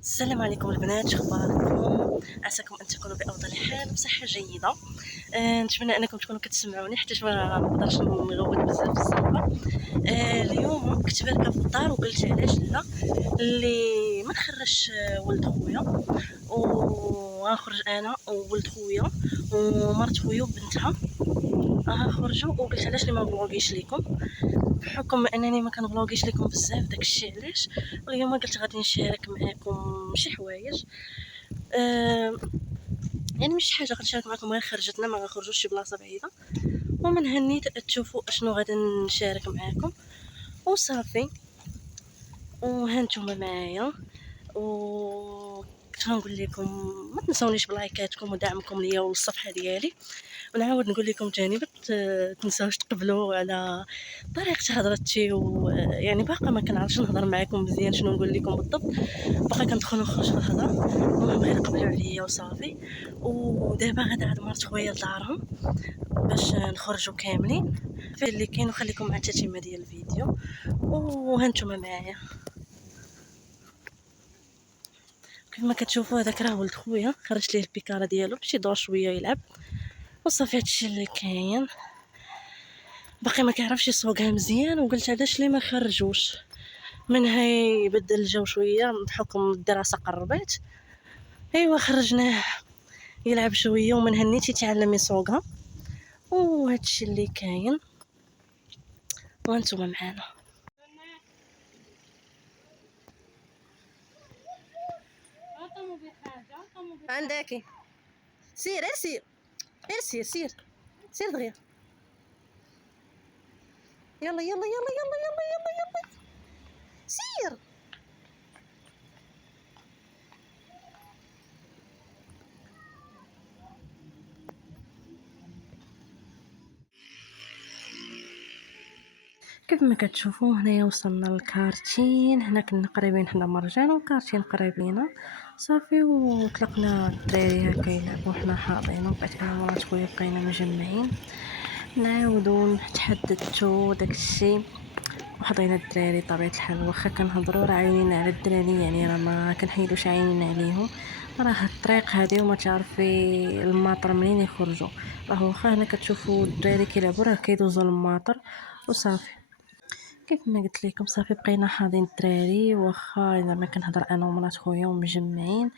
السلام عليكم البنات، شخباركم؟ عساكم ان تكونوا بافضل حال وبصحه جيده. نتمنى انكم تكونوا كتسمعوني حيت ما نقدرش نغوت بزاف في الصوت. اليوم كنت باركه في الدار وقلت علاش لا اللي ما نخرجش ولد خويا وغنخرج انا وولد خويا ومرت خويا وبنتها. غنخرجوا وقلت علاش لي ما نبلوغيش لكم بحكم انني ما كنبلوغيش لكم بزاف، داكشي علاش اليوم قلت غادي نشارك معكم شي حوايج. أه يعني مش حاجه غنشارك معكم غير خرجتنا، ما غنخرجوش شي بلاصه بعيده، ومن هنيت تشوفوا اشنو غادي نشارك معكم وصافي. وهانتوما معايا و كنت غنقول لكم ما تنسونيش بلايكاتكم ودعمكم ليا والصفحه ديالي، ونعاود نقول لكم تاني ما تنساوش تقبلوا على طريقه هضرتي يعني باقا ما كنعرفش نهضر معكم مزيان، شنو نقول لكم بالضبط، باقا كندخل ونخرج في الهضره. المهم غير قبلوا عليا وصافي. ودابا غادا عند مرت خويا لدارهم باش نخرجوا كاملين في اللي كاين، وخليكم مع التتمه ديال الفيديو وهانتوما معايا. كيف ما كتشوفوا هذاك راه ولد خويا، خرجت ليه البيكاره ديالو باش يدور شويه يلعب وصافي. هادشي اللي كاين، باقي ما كيعرفش يسوقها مزيان، وقلت علاش ليه ما خرجوش من هاي يبدل الجو شويه بحكم الدراسه قربت. ايوا خرجناه يلعب شويه ومن هنيتي يتعلم يسوقها، وهادشي اللي كاين وانتم معانا. عندك سير سير سير سير سير دغيا، يلا يلا يلا يلا يلا يلا يلا سير. كيف ما كتشوفوا هنايا وصلنا للكارتين، هنا كنا قريبين حنا مرجان والكارتين قريب لينا صافي. وطلقنا الدراري هكا يلعبوا حنا حاضين، وبقيت انا ورات خويا بقينا مجمعين نعاودو نتحدثوا داكشي وحضينا الدراري. طبيعه الحال واخا كنهضروا راه عينينا على الدراري، يعني راه ما كنحيدوش عينينا عليهم، راه الطريق هذه وما تعرفي الماطر منين يخرجوا. راه واخا هنا كتشوفوا الدراري كيلعبوا راه كيدوزوا الماطر وصافي. كيف ما قلت لكم صافي بقينا حاضين الدراري، واخا زعما كنهضر انا ومرات خويا ومجمعين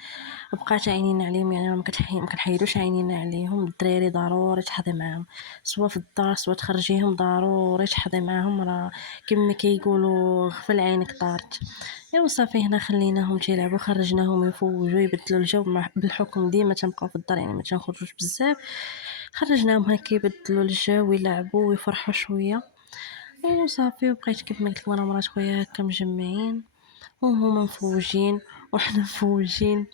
بقات عينينا عليهم، يعني ما كنحيدوش عينينا عليهم. الدراري ضروري تحضي معاهم، سواء في الدار سواء تخرجيهم ضروري تحضي معاهم، راه كما كيقولوا غفل عينك طارت. ايوا صافي هنا خليناهم تيلعبوا، خرجناهم يفوجوا يبدلوا الجو بالحكم ديما تنبقاو في الدار يعني ما تنخرجوش بزاف. خرجناهم هكا يبدلوا الجو ويلعبوا ويفرحوا شويه وصافي. وبقيت كيف ما قلت لكم انا مرات خويا هكا مجمعين وهما مفوجين وحنا مفوجين،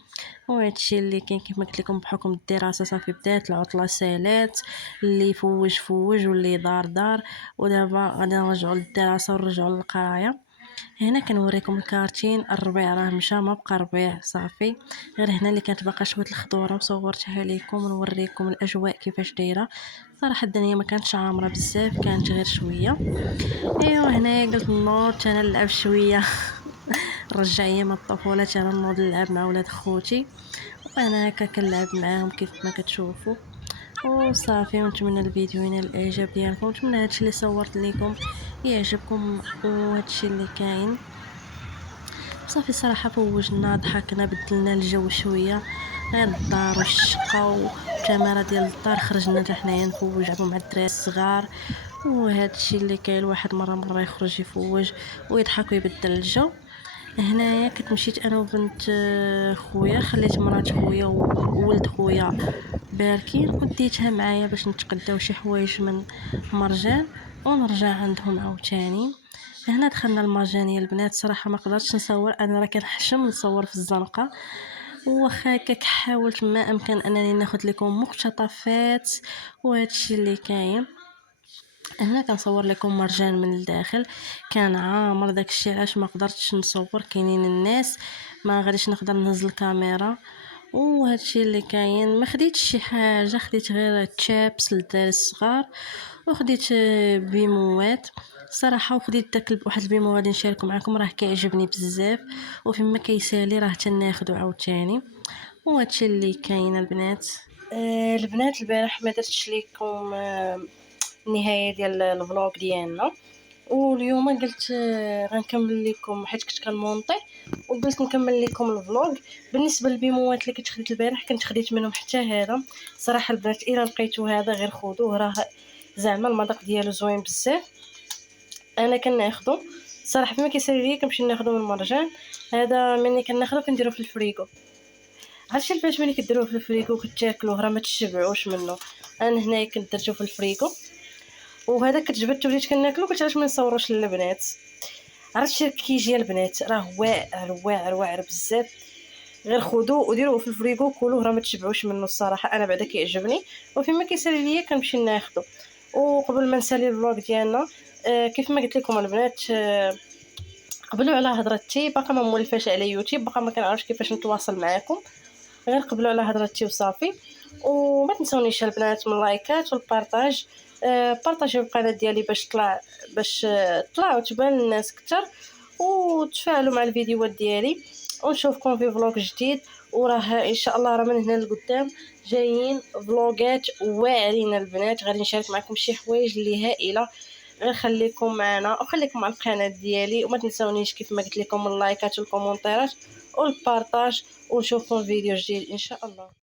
وهادشي اللي كاين. كيف ما قلت لكم بحكم الدراسه صافي بدات العطله سالات، اللي يفوج فوج واللي دار دار، ودابا غادي نرجعوا للدراسه ونرجعوا للقرايه. هنا كنوريكم الكارتين، الربيع راه مشى ما بقى ربيع صافي، غير هنا اللي كانت باقا شويه الخضوره وصورتها لكم ونوريكم الاجواء كيفاش دايره. صراحه الدنيا ما كانتش عامره بزاف، كانت غير شويه. ايوا هنايا قلت نوض انا نلعب شويه رجع ايام الطفوله، انا نوض نلعب مع ولاد خوتي وانا هكا كنلعب معاهم كيف ما كتشوفوا وصافي. ونتمنى الفيديو ينال الاعجاب ديالكم، نتمنى هادشي اللي صورت لكم يعجبكم وهادشي اللي كاين صافي. صراحه فوجنا ضحكنا بدلنا الجو شويه، غير الدار والشقه والتماره ديال الدار خرجنا حتى حنايا نفوج نلعبوا مع الدراري الصغار. وهادشي اللي كاين، واحد مره يخرج يفوج ويضحك ويبدل الجو. هنايا كنت مشيت انا وبنت خويا، خليت مرات خويا وولد خويا باركين وديتها معايا باش نتقداو شي حوايج من مرجان ونرجع عندهم عاوتاني. هنا دخلنا المرجانيه البنات، صراحه ما قدرتش نصور، انا راه كنحشم نصور في الزنقه، واخا هكاك حاولت ما امكن انني ناخذ لكم مقتطفات وهادشي اللي كاين. هنا كنصور لكم مرجان من الداخل، كان عامر داكشي علاش ما قدرتش نصور، كاينين الناس ما غاديش نقدر نهز الكاميرا وهادشي اللي كاين. ما خديتش شي حاجه، خديت غير تشابس للدراري الصغار وخديت بيموات صراحة وخديت داك واحد البيمو غادي نشاركو معكم، راه كيعجبني بزاف وفيما كيسالي راه تناخدو عاوتاني، وهادشي اللي كاين البنات. البنات البارح ما درتش ليكم النهايه ديال الفلوق ديالنا، واليوم قلت غنكمل لكم حيت كنت كنمونطي وقلت نكمل لكم الفلوق. بالنسبه للبيموات اللي كنت خديت البارح كنت خديت منهم حتى هذا. صراحه البنات الا لقيتو هذا غير خذوه، راه زعما المذاق ديالو زوين بزاف، انا كناخذو صراحه فيما كيسالي ليا كنمشي ناخذو من المرجان. هذا ملي كناخذو كنديرو في الفريكو. عرفتي البنات ملي كديروه في الفريكو كتاكلوه راه ما تشبعوش منه. انا هنايا كنت درتو في الفريكو وهذا كتجبدت وبديت كناكلو، قلت علاش ما نصوروش للبنات. عرفتي كيجي البنات راه واعر واعر واعر بزاف، غير خذوه وديروه في الفريكو كلوه راه ما تشبعوش منه الصراحه. انا بعدا كيعجبني وفيما كيسالي ليا كنمشي ناخذو. وقبل ما نسالي الفلوق ديالنا كيف ما قلت لكم البنات قبلوا على هضرتي، باقا ما مولفاش على يوتيوب، باقا ما كنعرفش كيفاش نتواصل معكم، غير قبلوا على هضرتي وصافي. وما تنسونيش البنات من اللايكات والبارطاج. بارطاجيو القناه ديالي باش تطلع وتبان للناس اكثر، وتفاعلوا مع الفيديوهات ديالي، ونشوفكم في فلوق جديد. وراه ان شاء الله راه من هنا لقدام جايين فلوقات واعرين البنات، غادي نشارك معكم شي حوايج اللي هائله. غير خليكم معنا وخليكم مع القناه ديالي، وما تنسونيش كيف ما قلت لكم اللايكات والكومونتيرات والبارطاج، ونشوفكم في فيديو جديد ان شاء الله.